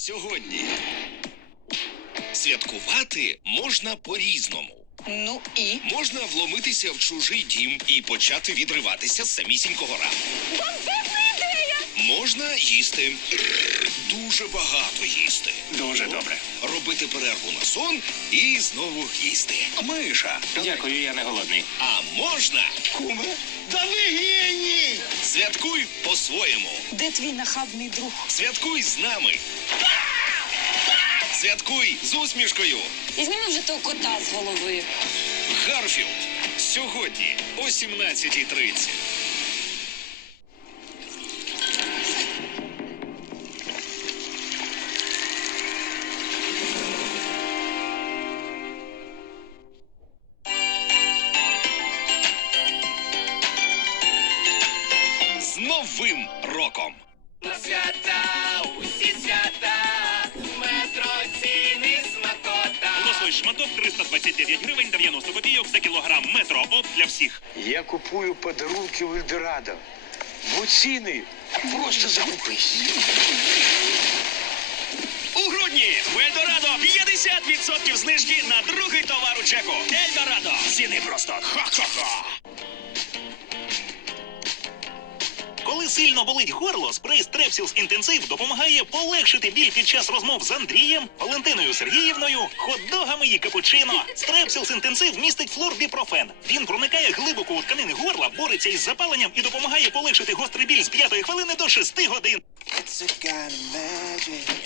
Сьогодні святкувати можна по-різному. Ну і Можна вломитися в чужий дім і почати відриватися з самісінького ранку. Можна їсти дуже багато їсти. Дуже добре. Робити перерву на сон і знову їсти. Миша. Дякую, я не голодний. А можна Куме? Да ви геній! святкуй по-своєму. де твій нахабний друг? Святкуй з нами. Святкуй з усмішкою. І зніми вже того кота з голови. Гарфілд. Сьогодні о 17.30. шматок 329 гривень 90 копійок за кілограм. Метро оп для всіх. Я купую подарунки в Ельдорадо. Бо ціни просто закупись. У грудні в Ельдорадо 50% знижки на другий товар у чеку. Ельдорадо. Ціни просто ха-ха-ха. Сильно болить горло, спрей Стрепсілс Інтенсив допомагає полегшити біль під час розмов з Андрієм, Валентиною Сергіївною, хот-догами і капучино. Стрепсілс Інтенсив містить флорбіпрофен. Він проникає глибоко у тканини горла, бореться із запаленням і допомагає полегшити гострий біль з 5 хвилини до 6 годин.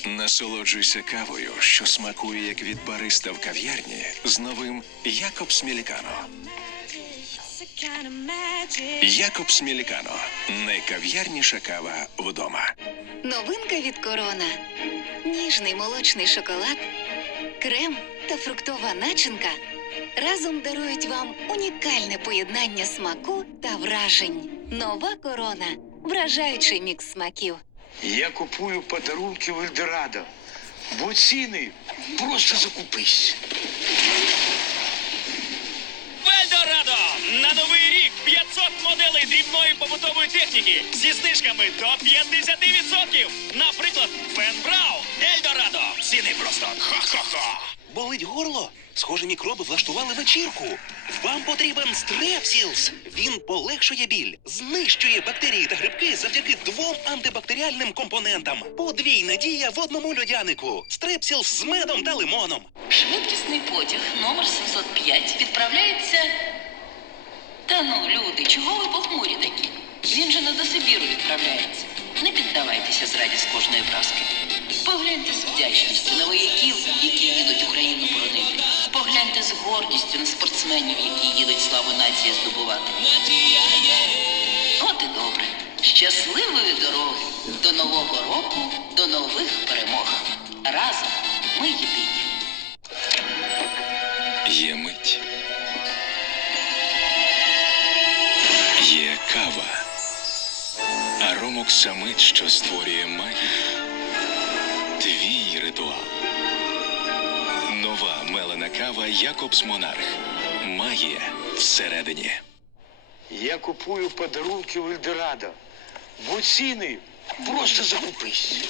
Насолоджуйся кавою, що смакує як від бариста в кав'ярні з новим Якобс Мілікано. Якобс Мілікано. Найкав'ярніша кава вдома. Новинка від Корона. Ніжний молочний шоколад, крем та фруктова начинка разом дарують вам унікальне поєднання смаку та вражень. Нова корона. Вражаючий мікс смаків. Я купую подарунки в Ельдорадо. Бо ціни просто закупись. Моделей дрібної побутової техніки зі знижками до 50%. Наприклад, Фен Браун, Ельдорадо. Ціни просто ха-ха-ха. Болить горло? Схоже, мікроби влаштували вечірку. Вам потрібен Стрепсілс. Він полегшує біль, знищує бактерії та грибки завдяки двом антибактеріальним компонентам. Подвійна дія в одному льодянику. Стрепсілс з медом та лимоном. Швидкісний потяг номер 705 відправляється. Та ну, люди, чого ви похмурі такі? Він же не до Сибіру відправляється. Не піддавайтеся зраді з кожної праски. Погляньте з вдячністю на вояків, які їдуть Україну боронити. Погляньте з гордістю на спортсменів, які їдуть славу нації здобувати. От і добре. Щасливої дороги до нового року, до нових перемог. Разом ми єдині. Є мить. Аромок самит, що створює магію. Твій ритуал. Нова мелена кава Якобс Монарх. Магія всередині. Я купую подарунки в Ельдорадо. Бо ціни просто закупись.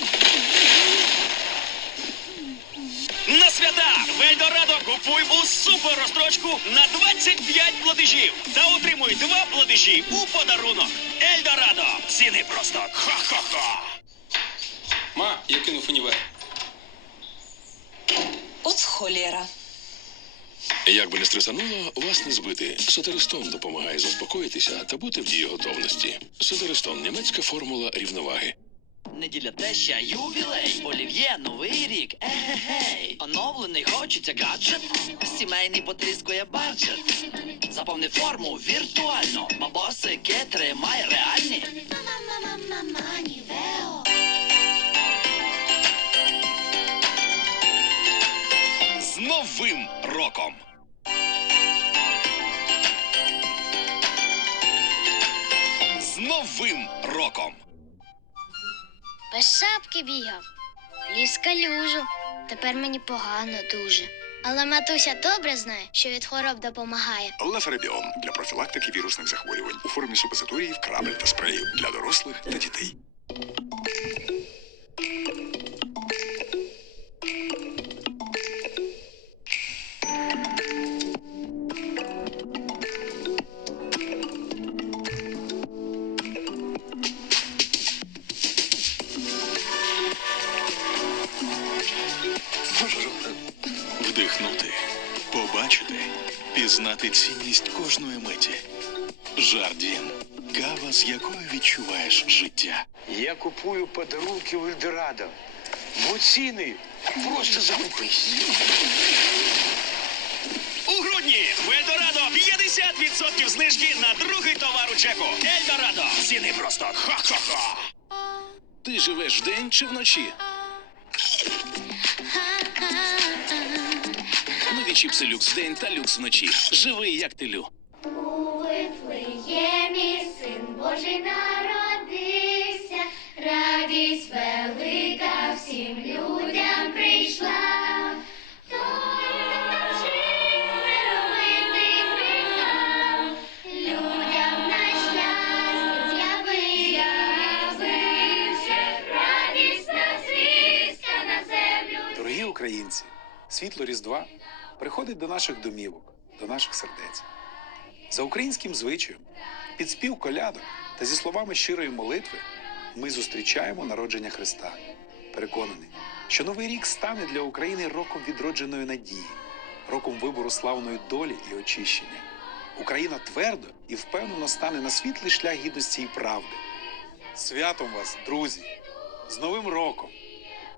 Свята в Ельдорадо купуй у супер розстрочку на 25 платежів та отримуй два платежі у подарунок. Ельдорадо. Ціни просто ха-ха-ха. Ма, я кинув універ. От холєра. Як би не стресануло, вас не збити. Сотеристон допомагає заспокоїтися та бути в дії готовності. Сотеристон німецька формула рівноваги. Неділя теща, ювілей, олів'є, новий рік, егегей. Оновлений хочеться гаджет, сімейний потріскує баджет. Заповни форму віртуально, бабосики тримай реальні. З Новим роком! З Новим роком! Без шапки бігав, ліз калюжу. Тепер мені погано дуже. Але матуся добре знає, що від хвороб допомагає. Лаферебіон для профілактики вірусних захворювань у формі супозиторії, крабель та спреїв для дорослих та дітей. Вдихнути, побачити, пізнати цінність кожної миті. Жардін. Кава, з якою відчуваєш життя. Я купую подарунки в Ельдорадо. Бо ціни просто закупись. У грудні в Ельдорадо 50% знижки на другий товар у чеку. Ельдорадо. Ціни просто ха-ха-ха. Ти живеш вдень чи вночі? Нові чіпси люкс вдень та люкс вночі. Живи, як ти лю. У Вифлеємі син Божий народився, радість велика всім людям прийшла. Українці, світло Різдва приходить до наших домівок, до наших сердець. За українським звичаєм, під спів колядок та зі словами щирої молитви ми зустрічаємо народження Христа. Переконаний, що новий рік стане для України роком відродженої надії, роком вибору славної долі і очищення. Україна твердо і впевнено стане на світлий шлях гідності і правди. Святом вас, друзі! З Новим роком!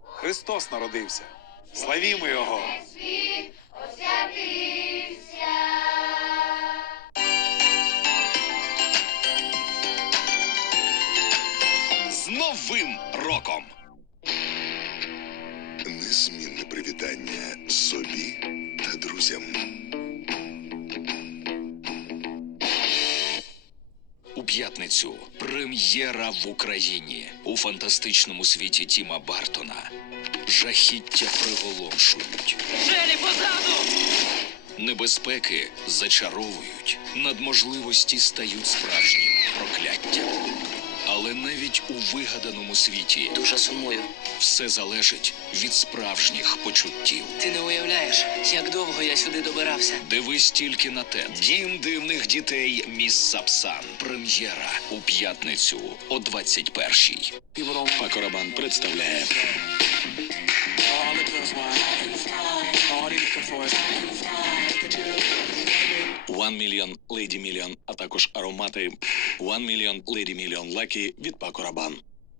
Христос народився! Славімо Його! З Новим роком! Незмінне привітання собі та друзям. У п'ятницю прем'єра в Україні у фантастичному світі Тіма Бартона. Жахіття приголомшують. Желі позаду! Небезпеки зачаровують, надможливості стають справжнім прокляттям. Але навіть у вигаданому світі Дуже сумую. все залежить від справжніх почуттів. Ти не уявляєш, як довго я сюди добирався. Дивись тільки на те. Дім дивних дітей Міс Сапсан. Прем'єра у п'ятницю о 21-й. Пакорабан представляє One Million, Lady Million, а також аромати One Million, Lady Million Lucky від Пако Рабан.